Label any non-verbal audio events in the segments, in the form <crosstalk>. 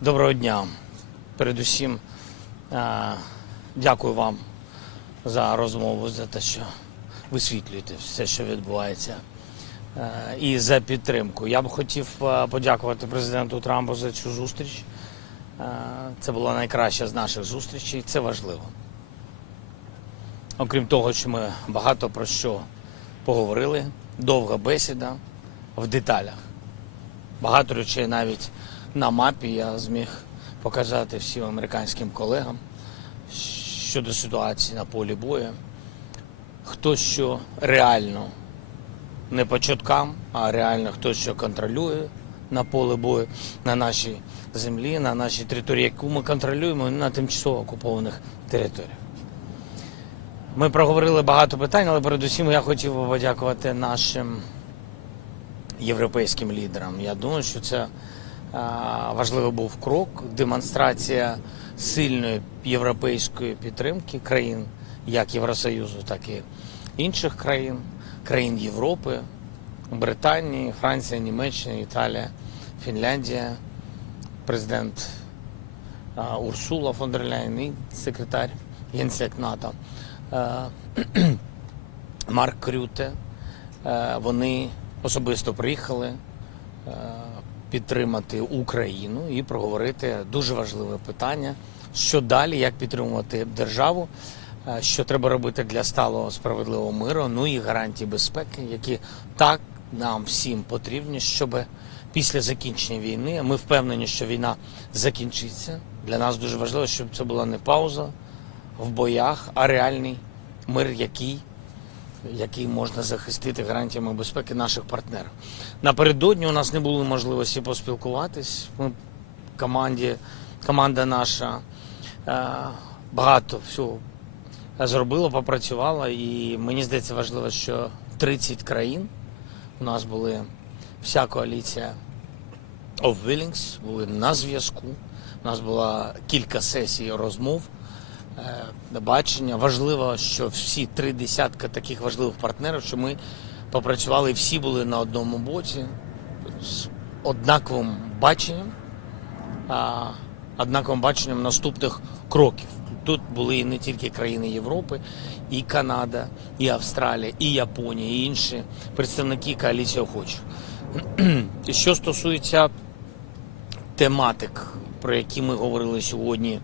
Доброго дня. Передусім, е, дякую вам за розмову, за те, що висвітлюєте все, що відбувається, е, і за підтримку. Я б хотів е, подякувати президенту Трампу за цю зустріч. Це була найкраща з наших зустрічей. Це важливо. Окрім того, що ми багато про що поговорили, довга бесіда в деталях. Багато речей навіть на мапі я зміг показати всім американським колегам щодо ситуації на полі бою. Хто що реально не по чуткам, а реально хто що контролює на поле бою на нашій землі, на нашій території, яку ми контролюємо на тимчасово окупованих територіях. Ми проговорили багато питань, але передусім я хотів би подякувати нашим європейським лідерам. Я думаю, що це важливий був крок, демонстрація сильної європейської підтримки країн, як Євросоюзу, так і інших країн, країн Європи, Британії, Франція, Німеччина, Італія, Фінляндія, президент Урсула фон дер Ляйн і секретар Генсек НАТО. <clears throat> Марк Крюте. Вони особисто приїхали підтримати Україну і проговорити дуже важливе питання, що далі, як підтримувати державу, е, що треба робити для сталого справедливого миру, ну і гарантії безпеки, які так нам всім потрібні, щоб після закінчення війни, ми впевнені, що війна закінчиться. Для нас дуже важливо, щоб це була не пауза в боях, а реальний мир, який який можна захистити гарантіями безпеки наших партнерів. Напередодні у нас не було можливості поспілкуватись. Ми команді, команда наша е, багато всього зробила, попрацювала, і мені здається важливо, що 30 країн у нас були вся коаліція of Willings, були на зв'язку. У нас було кілька сесій розмов бачення. Важливо, що всі три десятка таких важливих партнерів, що ми попрацювали, всі були на одному боці з однаковим баченням, однаковим баченням наступних кроків. Тут були і не тільки країни Європи, і Канада, і Австралія, і Японія, і інші представники коаліції охочих. Що стосується тематик, про які ми говорили сьогодні е,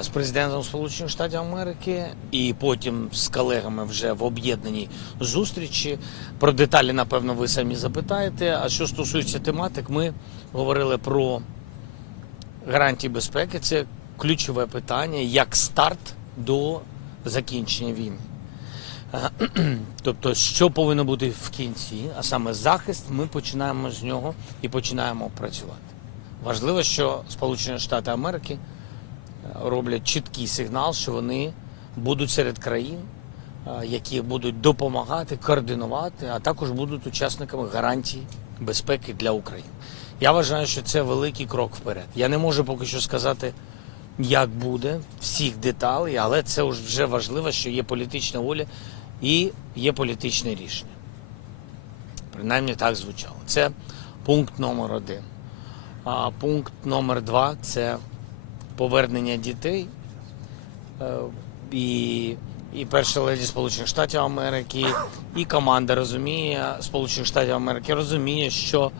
з президентом Сполучених Штатів Америки, і потім з колегами вже в об'єднаній зустрічі. Про деталі, напевно, ви самі запитаєте. А що стосується тематик, ми говорили про гарантії безпеки. Це ключове питання як старт до закінчення війни. <clears throat> Тобто, що повинно бути в кінці, а саме захист, ми починаємо з нього і починаємо працювати. Важливо, що Сполучені Штати Америки роблять чіткий сигнал, що вони будуть серед країн, які будуть допомагати, координувати, а також будуть учасниками гарантій безпеки для України. Я вважаю, що це великий крок вперед. Я не можу поки що сказати, як буде всіх деталей, але це вже важливо, що є політична воля і є політичне рішення. Принаймні так звучало. Це пункт номер один. А пункт номер два це повернення дітей. Е, І, і перша леді Сполучених Штатів Америки, і команда розуміє Сполучених Штатів Америки розуміє, що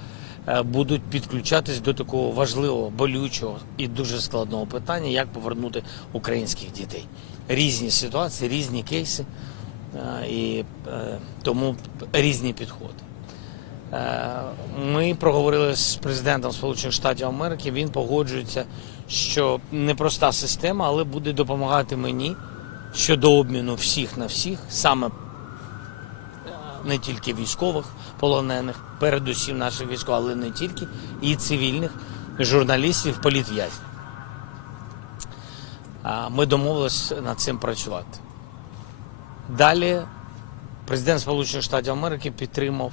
е, будуть підключатись до такого важливого, болючого і дуже складного питання, як повернути українських дітей. Різні ситуації, різні кейси, е, і тому різні підходи. Е, Ми проговорили з президентом Сполучених Штатів Америки. Він погоджується, що непроста система, але буде допомагати мені щодо обміну всіх на всіх, саме е, не тільки військових полонених, передусім наших військових, але не тільки, і цивільних журналістів, політв'язнів. Ми домовились над цим працювати. Далі президент Сполучених Штатів Америки підтримав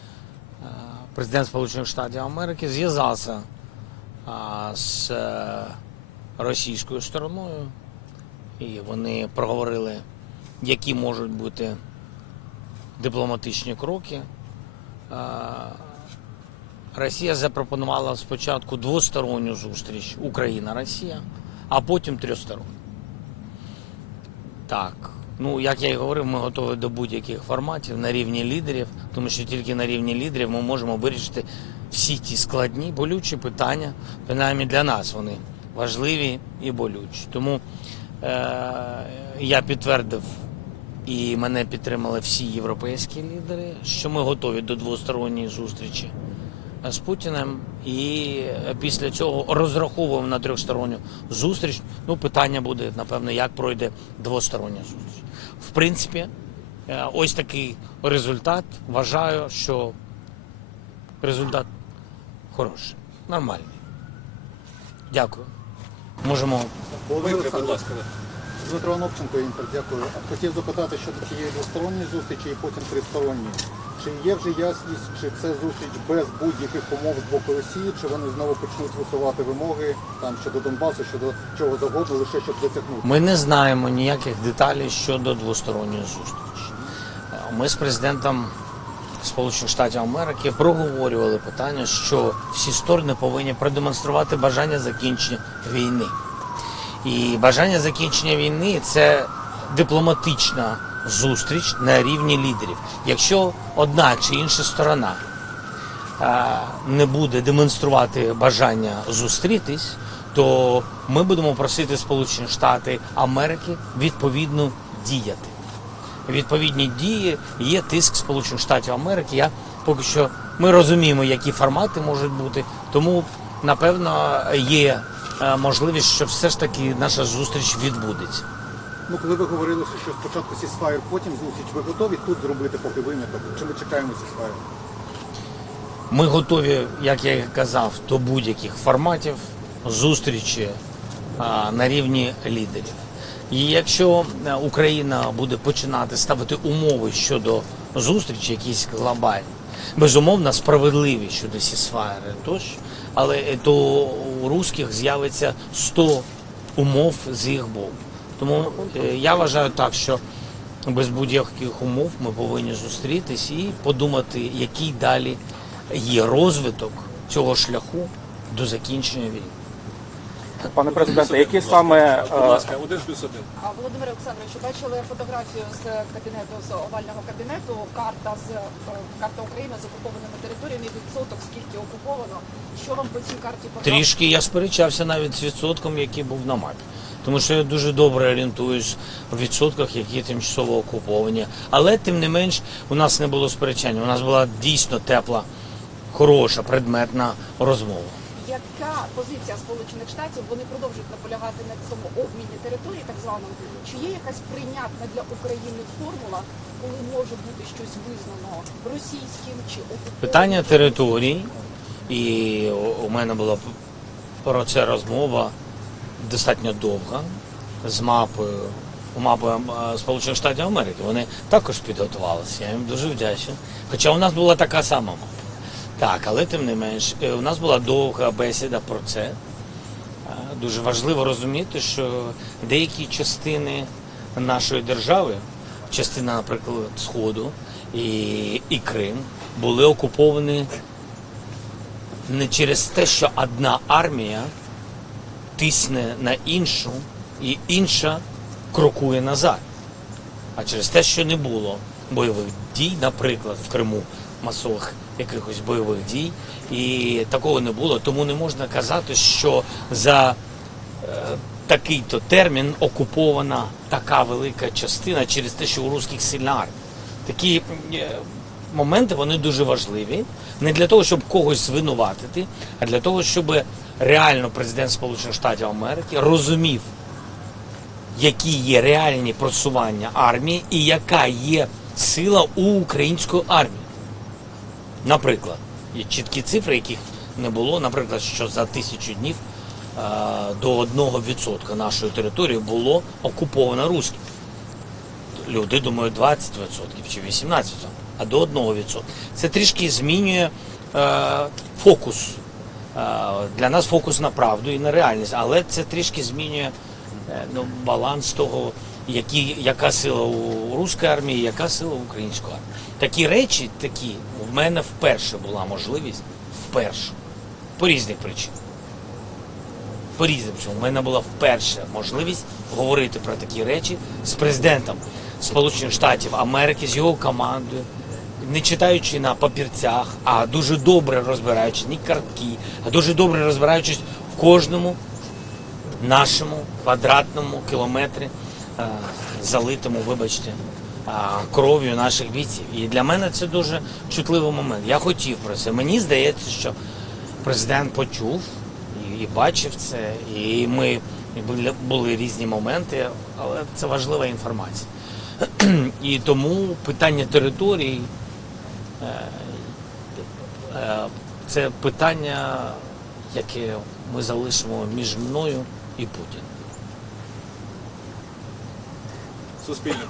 президент Сполучених Штатів Америки зв'язався з е, російською стороною, і вони проговорили, які можуть бути дипломатичні кроки. Росія запропонувала спочатку двосторонню зустріч Україна-Росія, а потім трьохсторонню. Так, ну як я і говорив, ми готові до будь-яких форматів на рівні лідерів, тому що тільки на рівні лідерів ми можемо вирішити всі ті складні, болючі питання, принаймні для нас вони важливі і болючі. Тому е- я підтвердив і мене підтримали всі європейські лідери, що ми готові до двосторонньої зустрічі з Путіним, і після цього розраховуємо на трьохсторонню зустріч. Ну, питання буде, напевно, як пройде двостороння зустріч. В принципі, е, ось такий результат. Вважаю, що результат хороший, нормальний. Дякую. Можемо Володимир, будь ласка. Дмитро Оновченко, Інтер, дякую. Хотів запитати щодо цієї двосторонньої зустрічі і потім тристоронньої. Чи є вже ясність, чи це зустріч без будь-яких умов з боку Росії, чи вони знову почнуть висувати вимоги там щодо Донбасу, щодо чого завгодно, лише щоб затягнути? Ми не знаємо ніяких деталей щодо двосторонньої зустрічі. Е, Ми з президентом Сполучених Штатів Америки проговорювали питання, що всі сторони повинні продемонструвати бажання закінчення війни. І бажання закінчення війни це дипломатична зустріч на рівні лідерів. Якщо одна чи інша сторона не буде демонструвати бажання зустрітись, то ми будемо просити Сполучені Штати Америки відповідно діяти. Відповідні дії є тиск Сполучених Штатів Америки. Я поки що ми розуміємо, які формати можуть бути, тому напевно є е, можливість, що все ж таки наша зустріч відбудеться. Ну, коли ви говорили, що спочатку сісфайр, потім зустріч, ви готові тут зробити поки виняток? Чи ми чекаємо сісфайр? Ми готові, як я і казав, до будь-яких форматів зустрічі а, на рівні лідерів. І якщо е, Україна буде починати ставити умови щодо зустрічі, якісь глобальні, безумовно справедливі щодо сісфайри тощо, але то у русських з'явиться 100 умов з їх боку. Тому е, я вважаю так, що без будь-яких умов ми повинні зустрітись і подумати, який далі є розвиток цього шляху до закінчення війни. Пане президенте, які саме Будь е, ласка, один плюс один. А, Володимире Олександровичу, бачили фотографію з кабінету з овального кабінету. Карта з е, карта України з окупованими територіями. Відсоток скільки окуповано. Що вам по цій карті потрапило? Трішки я сперечався навіть з відсотком, який був на мапі. Тому що я дуже добре орієнтуюсь в відсотках, які тимчасово окуповані. Але тим не менш у нас не було сперечання. У нас була дійсно тепла, хороша, предметна розмова. Яка позиція Сполучених Штатів? Вони продовжують наполягати на цьому обміні території, так званому. Чи є якась прийнятна для України формула, коли може бути щось визнано російським чи окупованим? Питання територій, і у мене була про це розмова достатньо довга з мапою. Мапою е, Сполучених Штатів Америки. Вони також підготувалися. Я їм дуже вдячний. Хоча у нас була така сама мапа. Так, але тим не менш, е, у нас була довга бесіда про це. Е, Дуже важливо розуміти, що деякі частини нашої держави, частина, наприклад, Сходу і, і Крим, були окуповані не через те, що одна армія тисне на іншу, і інша крокує назад. А через те, що не було бойових дій, наприклад, в Криму масових якихось бойових дій, і такого не було. Тому не можна казати, що за е, такий-то термін окупована така велика частина через те, що у русських сильна армія. Такі е, моменти вони дуже важливі. Не для того, щоб когось звинуватити, а для того, щоб реально президент Сполучених Штатів Америки розумів, які є реальні просування армії і яка є сила у української армії. Наприклад, є чіткі цифри, яких не було, наприклад, що за тисячу днів до 1% нашої території було окуповано руським. Люди думають 20% чи 18%, а до 1%. Це трішки змінює е, фокус. Е, для нас фокус на правду і на реальність, але це трішки змінює е, ну, баланс того, які, яка сила у руської армії, яка сила у української армії. Такі речі, такі, в мене вперше була можливість, вперше, по різних причинах. По різним чому. У мене була вперше можливість говорити про такі речі з президентом Сполучених Штатів Америки, з його командою, не читаючи на папірцях, а дуже добре розбираючись, не картки, а дуже добре розбираючись в кожному нашому квадратному кілометрі, е, залитому, вибачте, е, кров'ю наших бійців. І для мене це дуже чутливий момент. Я хотів про це. Мені здається, що президент почув і, бачив це, і ми були, різні моменти, але це важлива інформація. <clears throat> І тому питання території це питання, яке ми залишимо між мною і Путіним. Суспільне